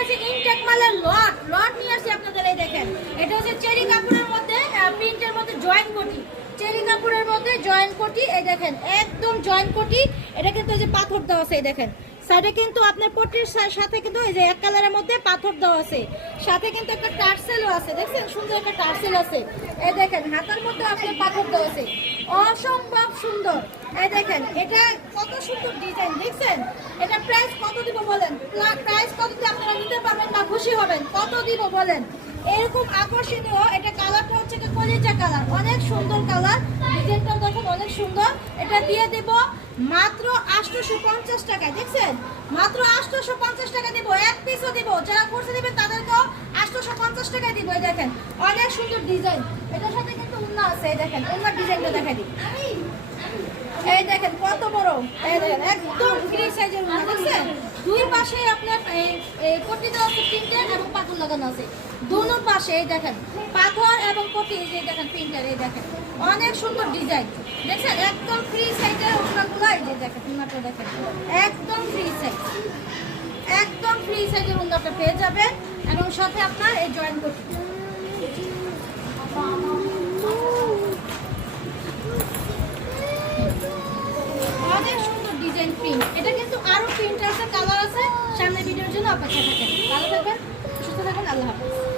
হচ্ছে ইনটেক মালের লট লট নিয়ে আসছি আপনাদের। এই দেখেন এটা হচ্ছে চেরি কাপড়ের মধ্যে প্রিন্টের মধ্যে জয়েন্ট কোটি, চেরি কাপড়ের মধ্যে জয়েন্ট কোটি। এই দেখেন একদম জয়েন্ট কোটি। এটা কিন্তু এই যে পাথর দেওয়া আছে, এই দেখেন সাইডে কিন্তু আপনার পট্টির সাথে কিন্তু এই যে এক কালারের মধ্যে পাথর দেওয়া আছে, সাথে কিন্তু একটা টার্সেলও আছে, দেখছেন সুন্দর একটা টার্সেল আছে। এই দেখেন হাতার মধ্যে আপনার পাথর দেওয়া আছে, অসম্ভব সুন্দর। এই দেখেন এটা কত সুন্দর ডিজাইন, দেখছেন? এটা প্রাইস কত দিব বলেন? প্রাইস কত দিয়ে আপনারা নিতে পারবেন বা খুশি হবেন? কত দিব বলেন? এরকম আকর্ষণীয় এটা কালারটা হচ্ছে কি কলিজা কালার, অনেক সুন্দর কালার, ডিজাইনটাও দেখেন অনেক সুন্দর। এটা দিয়ে দেব মাত্র 850 টাকায়, দেখছেন? মাত্র 850 টাকা দিব, এক পিসও দিব, যারা কোর্সে দিবেন তাদেরকেও 850 টাকায় দিব। এই দেখেন অনেক সুন্দর ডিজাইন, এটার সাথে কিন্তু উন্না আছে। এই দেখেন উন্নার ডিজাইনটা দেখাই দিই। এই দেখেন কত বড়, এই দেখেন একদম ফ্রি সাইজের উন্না, দেখছেন? দুই পাশে আপনার এই পট্টি দেওয়া আছে প্রিন্টের এবং পাথর লাগানো আছে দুনো পাশে। এই দেখেন পাথর এবং পট্টি, এই দেখেন প্রিন্টার, এই দেখেন অনেক সুন্দর ডিজাইন, দেখছেন? একদম ফ্রি সাইজের উন্নাগুলো, এই যে দেখেন উন্নাটা দেখেন একদম ফ্রি সাইজ, একদম ফ্রি সাইজের উন্নাটা পেয়ে যাবেন এবং সাথে আপনার এই জয়েন্ট পট্টি। অনেক সুন্দর ডিজাইন প্রিন্ট, এটা কিন্তু আরো প্রিন্ট আছে, কালার আছে। সামনে ভিডিওর জন্য অপেক্ষা থাকেন। ভালো থাকবেন, সুস্থ থাকবেন, আল্লাহ হাফেজ।